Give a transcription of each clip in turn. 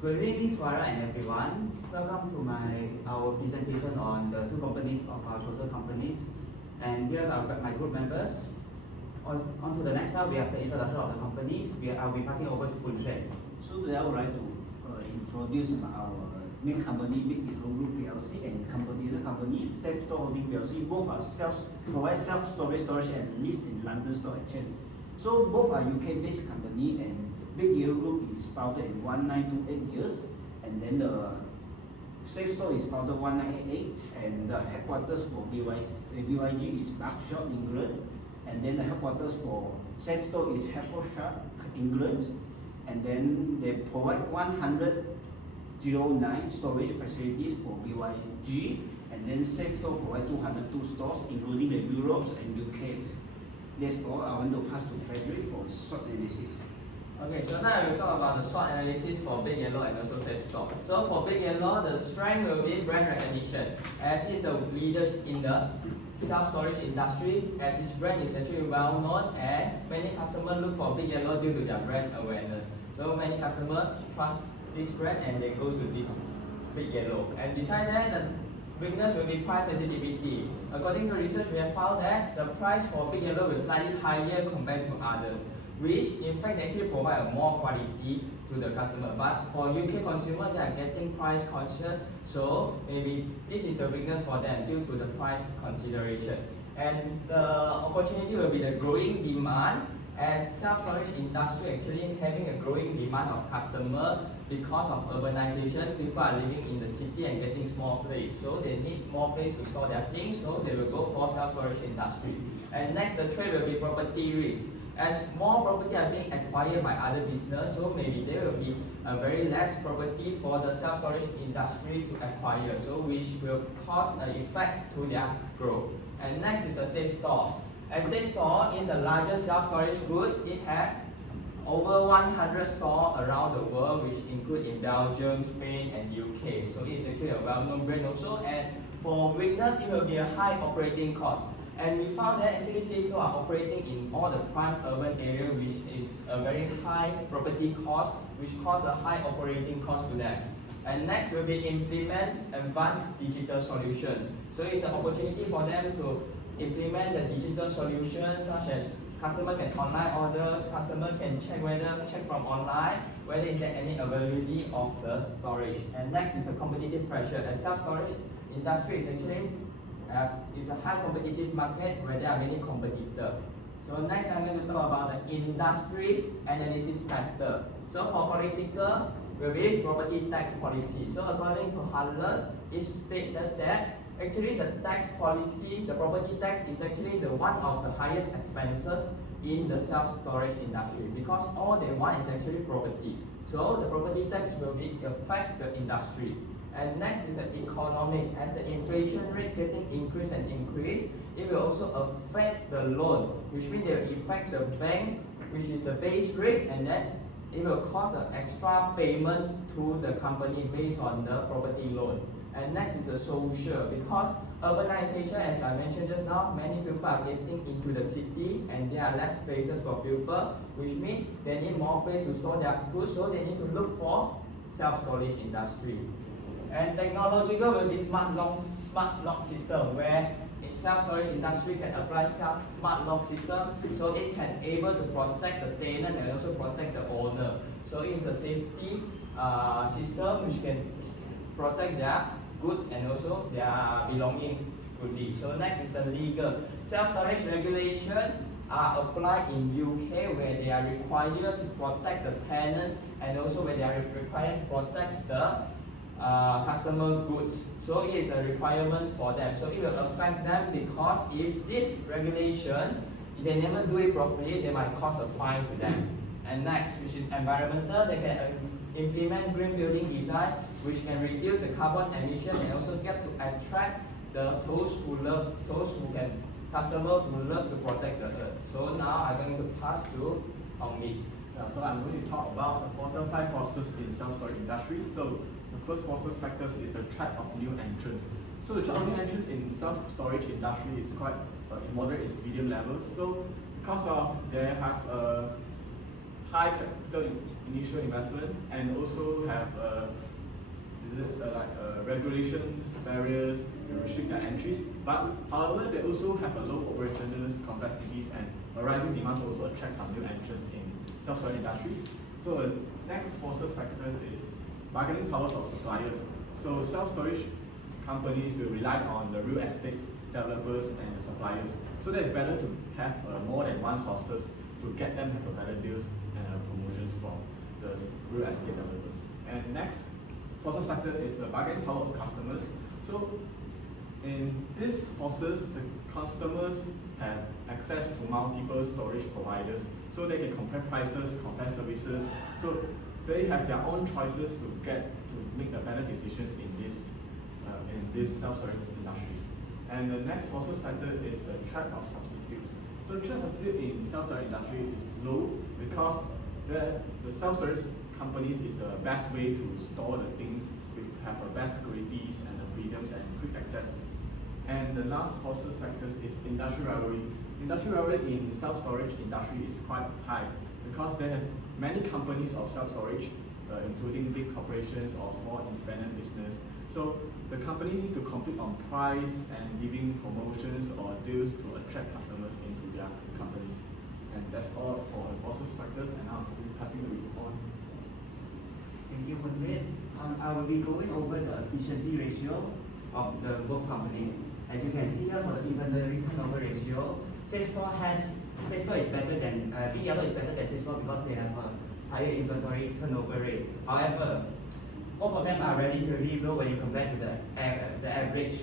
Good evening, Swara and everyone. Welcome to our presentation on the two companies of our chosen companies. And here are my group members. On to the next slide, we have the introduction of the companies. I'll be passing over to Kun Shen. So today I would like to introduce our main company, Big Yellow Group PLC, and the company, Safe Store Holding PLC. Both are provide self-storage and list in London Stock Exchange. So both are UK-based company, and Big Yellow Group is founded in 1928 years, and then the Safe Store is founded 1988, and the headquarters for BYG is Berkshire, England, and then the headquarters for Safe Store is Hertfordshire, England, and then they provide 109 storage facilities for BYG, and then Safe Store provide 202 stores, including the Europes and UK. That's all. I want to pass to Frederick for short analysis. Okay, so now we'll talk about the short analysis for Big Yellow and also Safe Store. So for Big Yellow, the strength will be brand recognition, as it's a leader in the self-storage industry, as its brand is actually well known, and many customers look for Big Yellow due to their brand awareness. So many customers trust this brand and they go to this Big Yellow. And besides that, the weakness will be price sensitivity. According to research, we have found that the price for Big Yellow is slightly higher compared to others, which in fact actually provide a more quality to the customer. But for UK consumers, they are getting price conscious, so maybe this is the weakness for them due to the price consideration. And the opportunity will be the growing demand, as self-storage industry actually having a growing demand of customer because of urbanization. People are living in the city and getting small place, so they need more place to store their things, so they will go for self-storage industry. And next, the trade will be property risk. As more property are being acquired by other business, so maybe there will be a very less property for the self-storage industry to acquire, so which will cause an effect to their growth. And next is the Safe Store. And Safe Store is the largest self-storage group. It has over 100 stores around the world, which include in Belgium, Spain, and UK. So it's actually a well-known brand also. And for weakness, it will be a high operating cost. And we found that actually Safe Store are operating in all the prime urban area, which is a very high property cost, which cause a high operating cost to them. And next will be implement advanced digital solution. So it's an opportunity for them to implement the digital solutions, such as customer can online orders, customer can check from online whether is there any availability of the storage. And next is the competitive pressure. As self-storage industry is actually it's a high competitive market where there are many competitors. So next I'm going to talk about the industry analysis tester. So for political will be property tax policy. So according to Harless, it stated that actually the tax policy, the property tax is actually the one of the highest expenses in the self-storage industry, because all they want is actually property. So the property tax will affect the industry. And next is the economic. As the inflation rate getting increase, it will also affect the loan, which means they will affect the bank, which is the base rate, and then it will cause an extra payment to the company based on the property loan. And next is the social, because urbanization, as I mentioned just now, many people are getting into the city and there are less spaces for people, which means they need more place to store their goods, so they need to look for self-storage industry. And technological will be smart lock system, where a self-storage industry can apply smart lock system, so it can able to protect the tenant and also protect the owner. So it's a safety system which can protect their goods and also their belonging goodly. So next is the legal. Self-storage regulation are applied in UK, where they are required to protect the tenants and also where they are required to protect the customer goods. So it is a requirement for them. So it will affect them, because if this regulation, if they never do it properly, they might cause a fine to them. And next, which is environmental, they can implement green building design, which can reduce the carbon emission and also get to attract those who customers who love to protect the earth. So now I'm going to pass to Hong Li. So I'm going to talk about the bottom 5 forces in self-storage industry. So the first forces factors is the threat of new entrants. So the threat of new entrants in self-storage industry is quite in moderate, is medium levels. So because of they have a high capital initial investment and also have regulations, barriers, to restrict their entries. But however, they also have a low operational complexities and a rising demand also attracts some new entrants in self-storage industries. So the next forces factor is bargaining powers of suppliers. So self-storage companies will rely on the real estate developers and the suppliers. So that it's better to have more than one sources to get them have a better deals and promotions from the real estate developers. And next forces factor is the bargaining power of customers. So in these forces, the customers have access to multiple storage providers, so they can compare prices, compare services. So they have their own choices to make the better decisions in this self-storage industries. And the next forces factor is the threat of substitutes. So the threat of substitute in self-storage industry is low because the self-storage companies is the best way to store the things, which have the best securities and the freedoms and quick access. And the last forces factors is industry rivalry. Industry rivalry in self-storage industry is quite high because they have many companies of self-storage, including big corporations or small independent business. So the company needs to compete on price and giving promotions or deals to attract customers into their companies. And that's all for the forces factors, and I'll be passing the report on. Thank you, Kunwit. I will be going over the efficiency ratio of the both companies. As you can see here for the inventory turnover ratio, SafeStore is better than Big Yellow is better than SafeStore because they have a higher inventory turnover rate. However, both of them are relatively low when you compare to the average.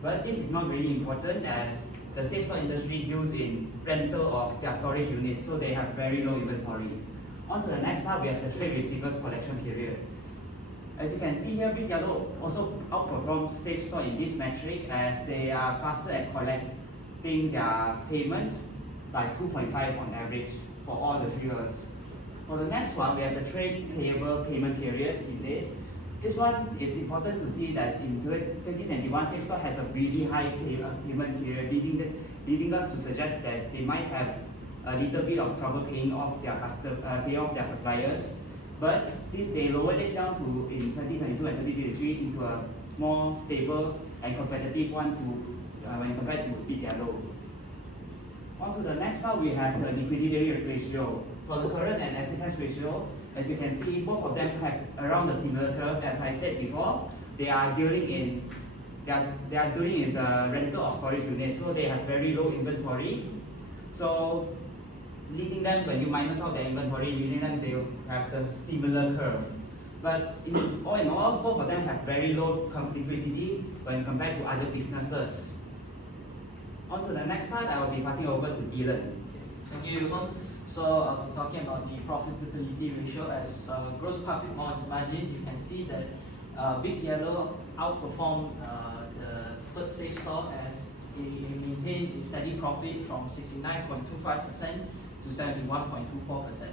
But this is not really important as the SafeStore industry deals in rental of their storage units, so they have very low inventory. On to the next part, we have the trade receivables collection period. As you can see here, Big Yellow also outperforms SafeStore in this metric as they are faster at collecting their payments by 2.5 on average for all the 3 years. For the next one, we have the trade payable payment periods in this. This one is important to see that in 2021, SafeStore has a really high payment period, leading us to suggest that they might have a little bit of trouble paying off their suppliers. But they lowered it down to in 2022 and 2023 into a more stable and competitive one when compared to Big Yellow. On to the next part, we have the liquidity ratio. For the current and asset test ratio, as you can see, both of them have around the similar curve. As I said before, they are dealing in the rental of storage units, so they have very low inventory. So leading them, when you minus out their inventory, leading them, they have the similar curve. But in all, both of them have very low liquidity when compared to other businesses. On to the next part, I will be passing over to Dylan. Thank you, Yusuf. So talking about the profitability ratio as gross profit margin, you can see that Big Yellow outperformed the SafeStore as it maintained a steady profit from 69.25% to 71.24%.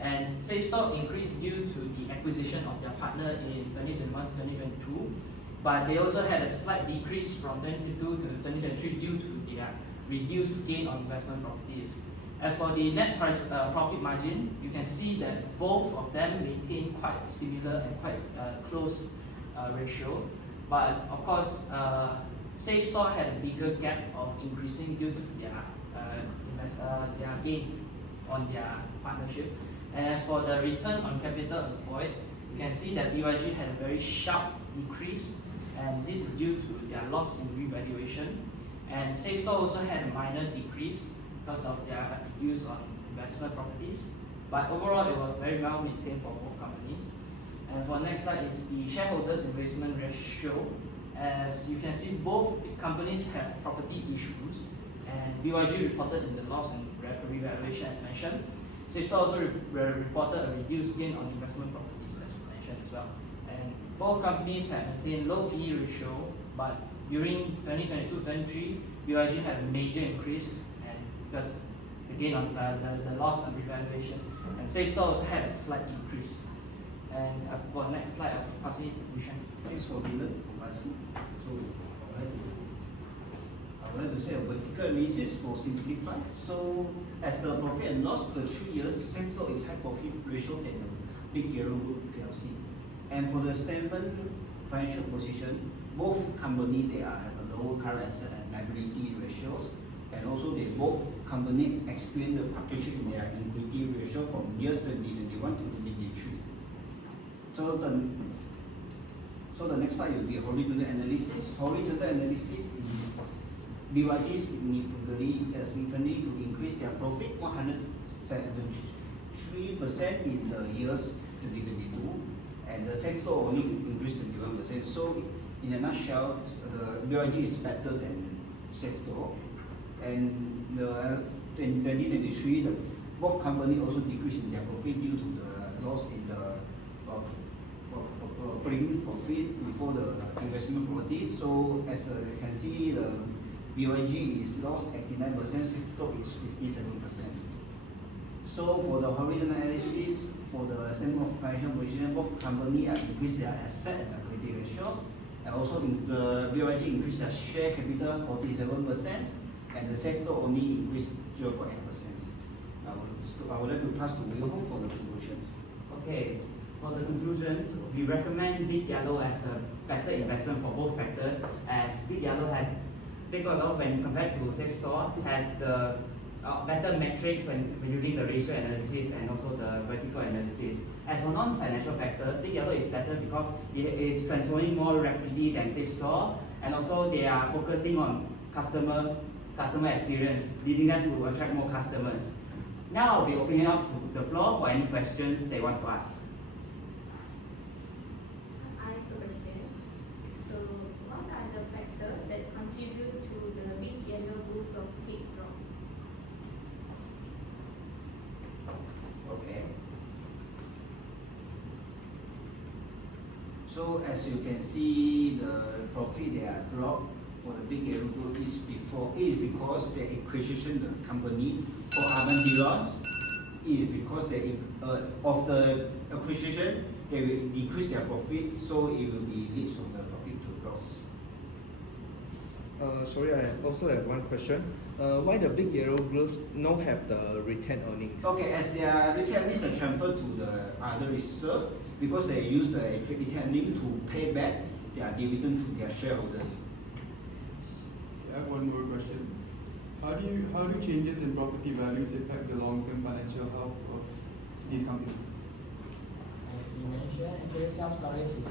And SafeStore increased due to the acquisition of their partner in 2021-2022, but they also had a slight decrease from 2022 to 2023 due to their reduced gain on investment properties. As for the net profit margin, you can see that both of them maintain quite similar and quite close ratio. But of course, SafeStore had a bigger gap of increasing due to their gain on their partnership. And as for the return on capital employed, you can see that BYG had a very sharp decrease, and this is due to their loss in revaluation. And SafeStore also had a minor decrease because of their use on investment properties. But overall, it was very well maintained for both companies. And for next slide is the shareholders investment ratio. As you can see, both companies have property issues, and BYG reported in the loss and revaluation as mentioned. SafeStore also reported a reduced gain on investment properties as mentioned as well. And both companies have maintained low PE ratio, but during 2022-23, BYG had a major increase, and because the gain on the loss and revaluation, and SafeStore also had a slight increase. And for the next slide, I'll be passing it to Bhushan. Thanks for Dylan for asking. So I would like to say a vertical analysis for simplify. So as the profit and loss for 3 years, Safestock is high profit ratio than the Big Yellow Group PLC. And for the statement financial position, both company they have a lower current asset and liability ratios, and also they both company experience the fluctuation in their equity ratio from years 2021 to 2023. So the next part will be horizontal analysis. Horizontal analysis is BYD significantly to increase their profit 173% in the years 2022, and the Safestock only increased 21%. So in a nutshell, the BYD is better than Safestock, and in 2023, both companies also decreased in their profit due to the loss in the operating profit before the investment property. So as you can see, the BYG is lost 89%, Safestock is 57%. So for the horizontal analysis, for the statement of financial position, both companies have increased their asset and liability ratios, and also the BYG increased their share capital 47%, and the Safestock only increased 0.8%. I would like to pass to Wilhelm for the conclusions. Okay, for the conclusions, we recommend Big Yellow as a better investment for both factors, as Big Yellow has bigger low when compared to Safestock, has the better metrics when using the ratio analysis and also the vertical analysis. As for non-financial factors, Big Yellow is better because it is transforming more rapidly than Safestock, and also they are focusing on customer experience, leading them to attract more customers. Now I'll be opening up the floor for any questions they want to ask. I have a question. So, what are the factors that contribute to the Big Yellow Group profit drop? Okay. So as you can see, the profit they are dropped for the Big Yellow Group is because they acquisition the company for Urban Loans. It is because they of the acquisition they will decrease their profit, so it will be leads from the profit to loss. Sorry, I also have one question. Why the Big Yellow Group no have the retained earnings? Okay, as their retained earnings are transferred to the other reserve because they use the retained earnings to pay back their dividend to their shareholders. I have one more question. How do changes in property values impact the long-term financial health of these companies? As you mentioned, actually self-storage is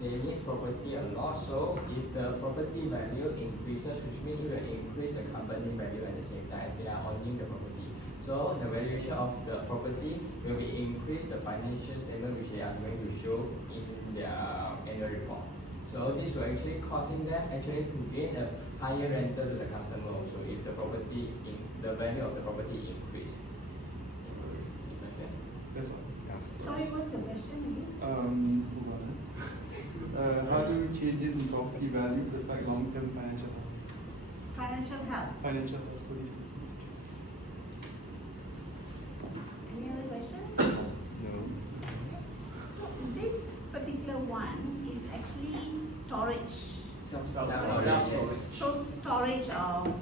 they need property a lot. So if the property value increases, which means it will increase the company value at the same time as they are owning the property. So the valuation of the property will be increase the financial statement which they are going to show in their annual report. So this will actually causing them actually to gain a higher rental to the customer also if the property the value of the property increase. That's all. Sorry, what's your question again? How do changes in property values affect long-term financial health? Financial health. Financial health for these companies? Any other questions? No. So this particular one is actually storage. Self-storage. So storage of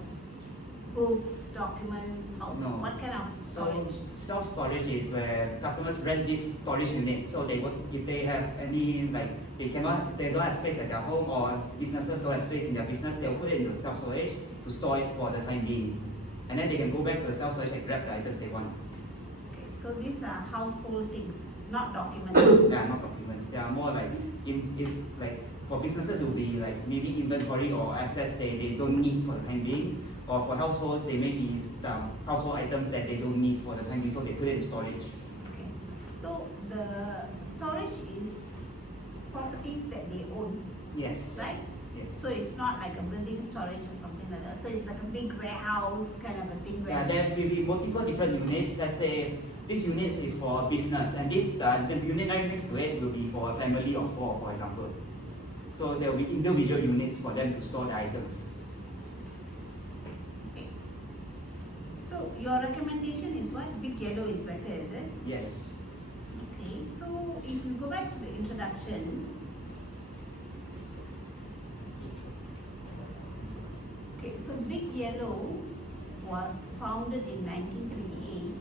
books, documents, what kind of storage? Self-storage is where customers rent this storage unit. So they if they have any they don't have space at their home, or businesses don't have space in their business, they'll put it into self-storage to store it for the time being. And then they can go back to the self-storage and grab the items they want. Okay, so these are household things, not documents. They are not documents. They are more for businesses it will be maybe inventory or assets they don't need for the time being. Or for households, they may be household items that they don't need for the time being, so they put it in storage. Okay, so the storage is properties that they own, Yes. right? Yes. So it's not like a building storage or something like that. So it's like a big warehouse kind of a thing where. Yeah, there will be multiple different units. Let's say this unit is for business, and this the unit right next to it will be for a family of 4, for example. So there will be individual units for them to store the items. Okay. So your recommendation is what? Big Yellow is better, is it? Yes. Okay. So if you go back to the introduction. Okay. So Big Yellow was founded in 1928,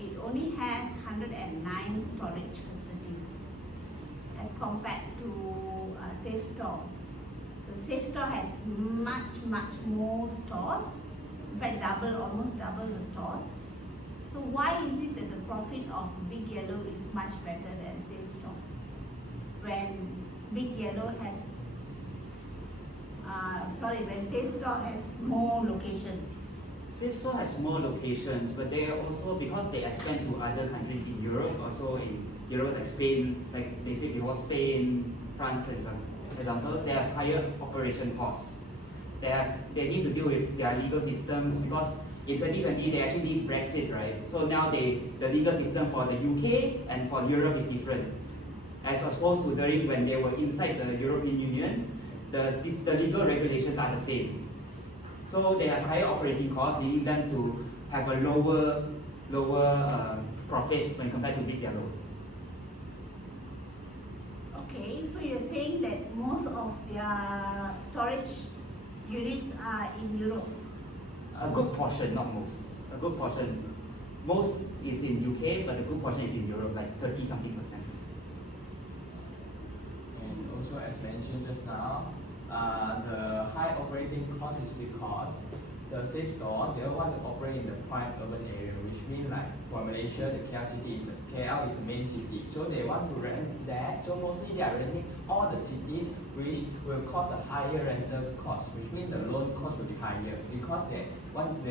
it only has 109 storage facilities as compared to Safe Store. So Safe Store has much more stores, in fact almost double the stores. So why is it that the profit of Big Yellow is much better than Safe Store? When Big Yellow has, when Safe Store has more locations. Safe Store has more locations, but they are also, because they expand to other countries in Europe, also in Europe like Spain, like they said before, Spain, France, for example, they have higher operation costs. They need to deal with their legal systems because in 2020 they actually did Brexit, right? So now the legal system for the UK and for Europe is different. As opposed to during when they were inside the European Union, the legal regulations are the same. So they have higher operating costs, leading them to have a lower profit when compared to Big Yellow. Okay, so you're saying that most of their storage units are in Europe? A good portion, not most. A good portion. Most is in UK, but a good portion is in Europe, like 30-something%. And also, as mentioned just now, the high operating cost is because the Safe Store, they want to operate in the prime urban area, which means like for Malaysia, the KL city, KL is the main city. So they want to rent that. So mostly they are renting all the cities, which will cost a higher rental cost, which means the loan cost will be higher because they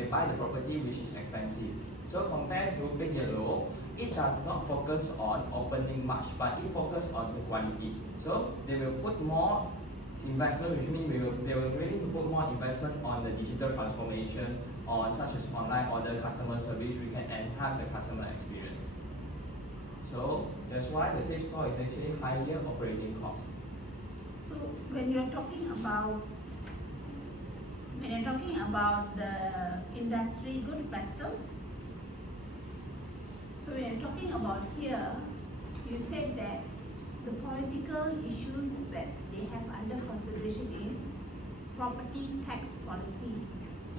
buy the property which is expensive. So compared to Big Yellow, it does not focus on opening much, but it focuses on the quality. So they will put more investment, which means they will really put more investment on the digital transformation, on such as online order, customer service, we can enhance the customer experience. So that's why the Safe Store is actually higher operating cost. So when you're talking about the industry, good Pastor. So when you're talking about here, you said that the political issues that they have under consideration is property tax policy.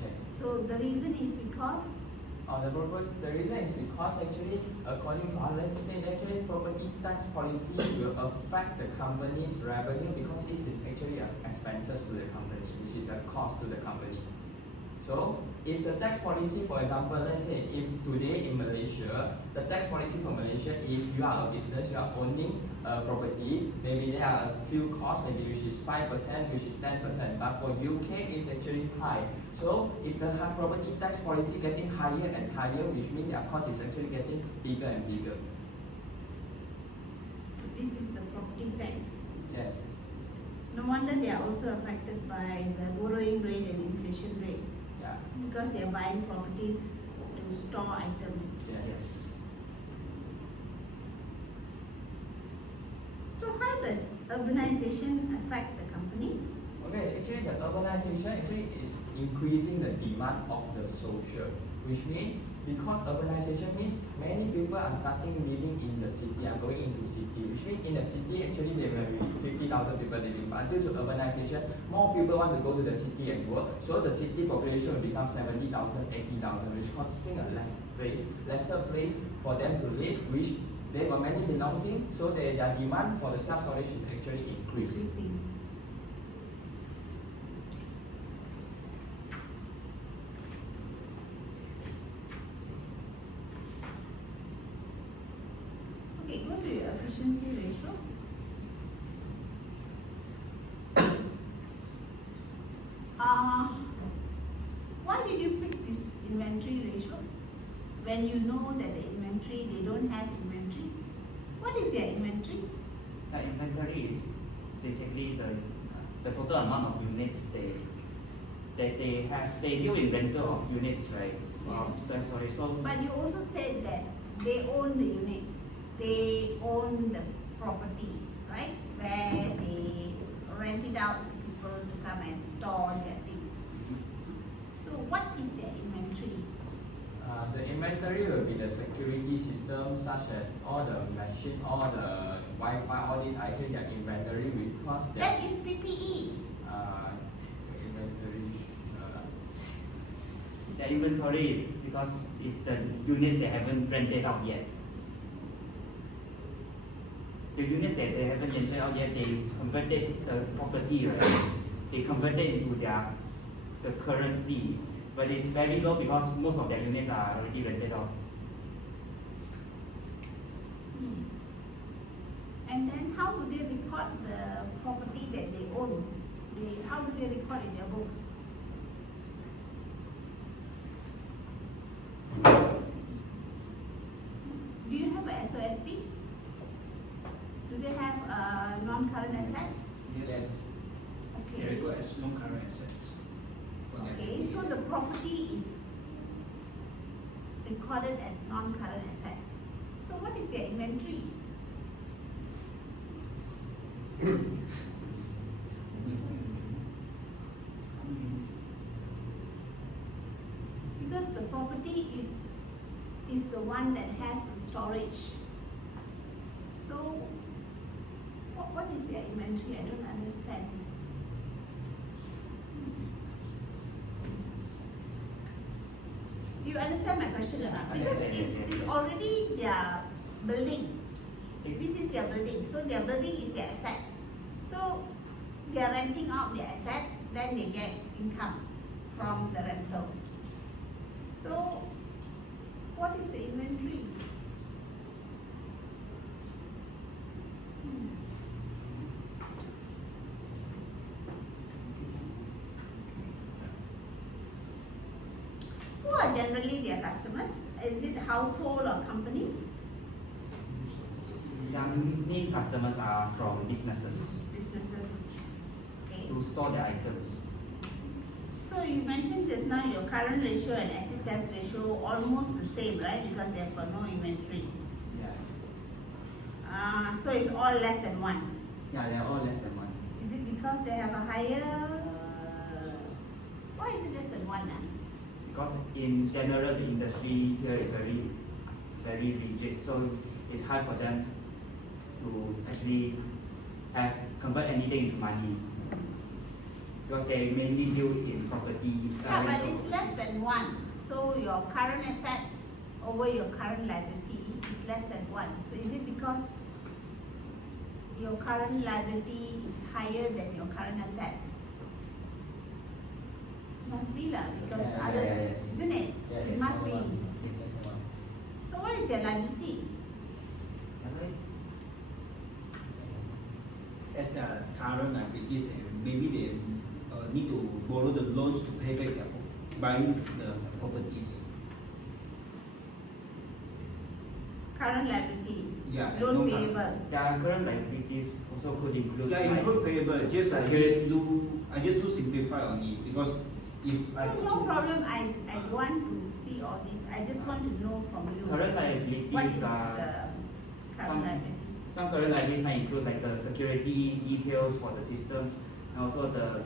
Yes. So the reason is because The reason is because actually, according to our state, actually property tax policy will affect the company's revenue because this is actually expenses to the company, which is a cost to the company. So if the tax policy, for example, let's say if today in Malaysia, the tax policy for Malaysia, if you are a business, you are owning a property, maybe there are a few costs, maybe which is 5%, which is 10%, but for UK it's actually high. So if the property tax policy getting higher and higher, which means their cost is actually getting bigger and bigger. so this is the property tax. Yes. No wonder they are also affected by the borrowing rate and inflation rate Yeah. because they are buying properties to store items. Yes. So how does urbanization affect the company? Okay, actually the urbanization actually is increasing the demand of the social, which means because urbanization means many people are starting living in the city, are going into city, which means in the city actually there will be 50,000 people living, but due to urbanization, more people want to go to the city and work, so the city population will become 70,000, 80,000, which costing a lesser place for them to live, which they were many belonging, so their demand for the self-storage is actually increased. Increasing. Okay, go to your efficiency ratio. Why did you pick this inventory ratio? When you know that the inventory, they don't have inventory. What is their inventory? The inventory is basically the total amount of units they deal in rental of units, right? Yes. Sorry, so But you also said that they own the units, they own the property, right? Where they rent it out to people to come and store their things. So what is their inventory? The inventory will be the security system, such as all the machine, all the Wi-Fi, all these are actually their inventory because That is PPE. inventory. their inventory is because it's the units they haven't rented out yet. The units that they haven't rented out yet, they converted the property, right? They converted into the currency, but it's very low because most of their units are already rented out. And then how do they record the property that they own? How do they record in their books? Do you have a SOFP? Do they have a non-current asset? Yes. They Okay. record as non-current assets. for their Okay, so the property is recorded as non-current asset. So what is their inventory? Because the property is the one that has the storage. So what is their inventory? I don't understand. You understand my question or not? Because it's already their building. This is their building. So their building is their asset. So they are renting out their asset, then they get income from the rental. So what is the inventory? Who are generally their customers? Is it household or companies? Young main customers are from businesses Businesses. Okay. to store their items. So you mentioned just now your current ratio and asset test ratio almost the same, right? Because they have got no inventory. Yeah. So it's all less than 1. Yeah, they're all less than 1. Is it because they have a higher? Why is it less than 1 now? Because in general, the industry here is very rigid, so it's hard for them to actually convert anything into money. Because they mainly deal in property. Yeah, but it's less than 1. So your current asset over your current liability is less than 1. So is it because your current liability is higher than your current asset? Must be lah, because Yes. isn't it? It must be. So what is your liability? As their current liabilities, maybe they need to borrow the loans to pay back their buying the properties. Current liability. Yeah, Loan no payable. Their current liabilities also could include Yeah, include payable. Just I just do simplify on it because if I No problem. I don't want to see all this. I just want to know from you. current liabilities What is are the current liabilities? some current liabilities might include like the security details for the systems and also the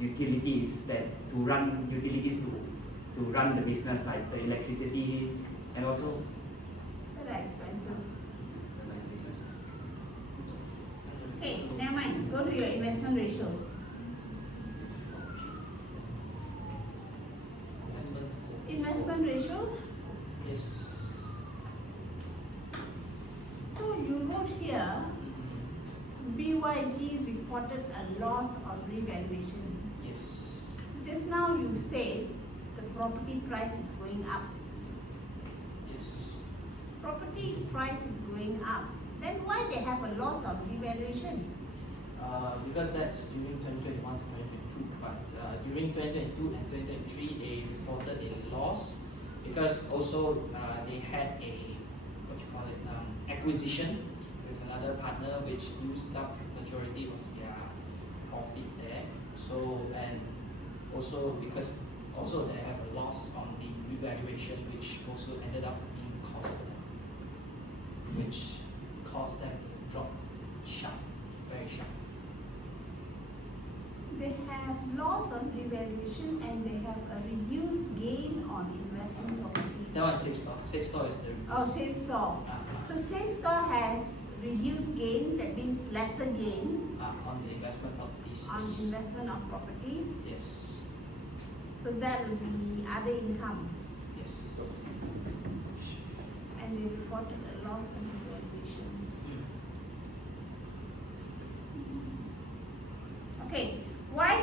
utilities to run the business, like the electricity and also What are expenses? Okay, never mind. Go to your investment ratios. Investment ratio. Yes. So you wrote here, BYG reported a loss on revaluation. Yes. Just now you said the property price is going up. Yes. Property price is going up. Then why they have a loss on revaluation? Because that's during 2021 to 2022, but during 2022 and 2023 they reported a loss because also they had a acquisition with another partner which used up majority of their profit there. So and also because also they have a loss on the revaluation which also ended up being cost for them, which caused them to drop sharp, very sharp. They have loss on revaluation and they have a reduced gain on investment properties. That one safe store. Safe store is the Oh, safe store. So safe store has reduced gain, that means lesser gain on the investment properties. on Yes. investment of properties. Yes. So that will be other income. Yes. And we reported a loss on valuation. Okay, why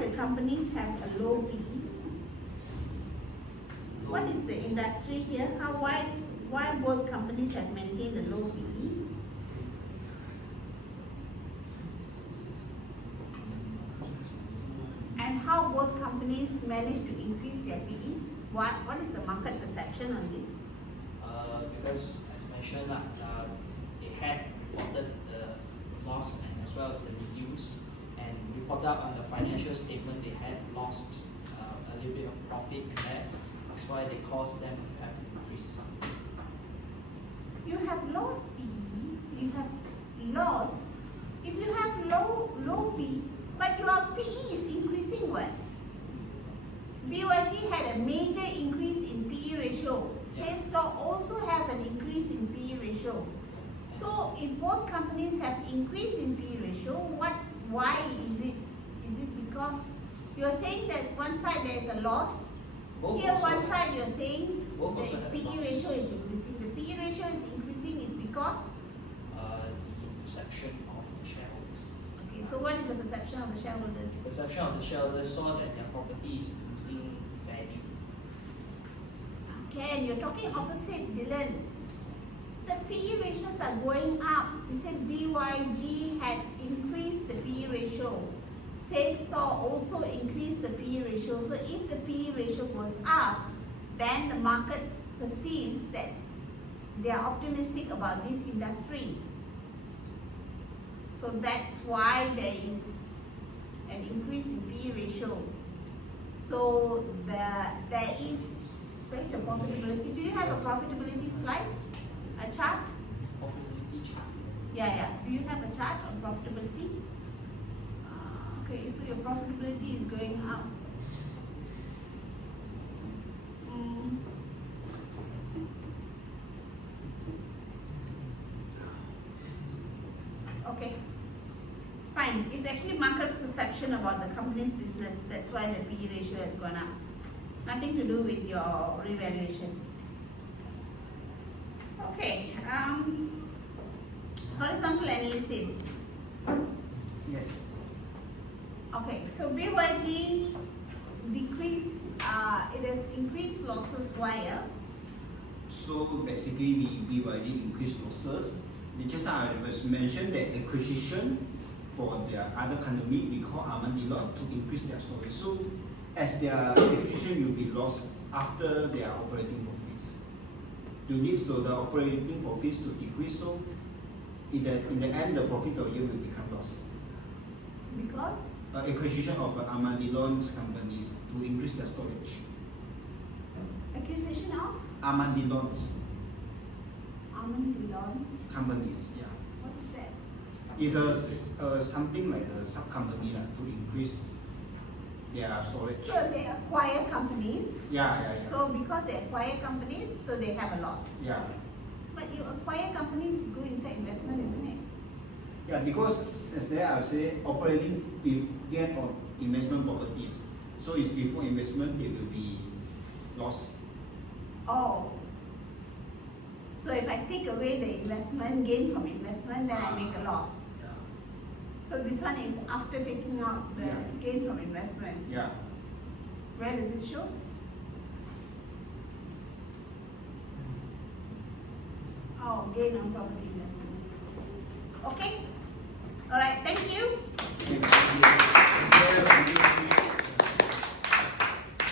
the companies have a low PE? What is the industry here? Why both companies have maintained a low PE? And how both companies managed to increase their PEs? What is the market perception on this? Because as mentioned, they had reported the loss and as well as the reduce, and reported out on the financial statement they had lost a little bit of profit in that. That's why they caused them to have an increase. You have lost PE, you have loss. If you have low PE, but your PE is increasing what? BYD had a major increase in PE ratio. SafeStock also have an increase in PE ratio. So if both companies have increase in PE ratio, why is it? Is it because you are saying that one side there is a loss? Both Here also one have- side you are saying both the also have PE loss. ratio is increasing. The PE ratio is increasing is because, the perception of the shareholders. okay, so what is the perception of the shareholders? Perception of the shareholders saw that their property is losing value. Okay, and you're talking opposite, Dylan. The PE ratios are going up. You said BYG had increased the PE ratio. SafeStore also increased the PE ratio. So if the PE ratio goes up, then the market perceives that they are optimistic about this industry. So that's why there is an increase in PE ratio. So there is, where's your profitability? Do you have a profitability slide? A chart? Profitability chart. Yeah. Do you have a chart on profitability? Okay, so your profitability is going up. Okay, fine. It's actually market's perception about the company's business. That's why the PE ratio has gone up. Nothing to do with your revaluation. Okay, horizontal analysis. Yes. Okay, so BYD decrease, it has increased losses. Why? So basically, BYD increased losses. Just now I was mentioned that acquisition for their other company we call Armadillo to increase their storage. So as their acquisition will be lost after their operating profits, to lead to the operating profits to decrease. So in the end, the profit of year will become loss. Because Acquisition of Armadillo's companies to increase their storage. acquisition of Armadillo's Armadillo. companies, yeah. What is that? It's a something like a sub company to increase their storage. So they acquire companies. Yeah. So because they acquire companies, so they have a loss. Yeah. But you acquire companies, you go inside investment, isn't it? Yeah, because as there I would say operating gain on investment properties. So it's before investment there will be loss. Oh. So if I take away the investment, gain from investment, then I make a loss. Yeah. So this one is after taking out the Yeah. gain from investment. Yeah. Where does it show? Oh, gain on property investments. Okay. All right. Thank you.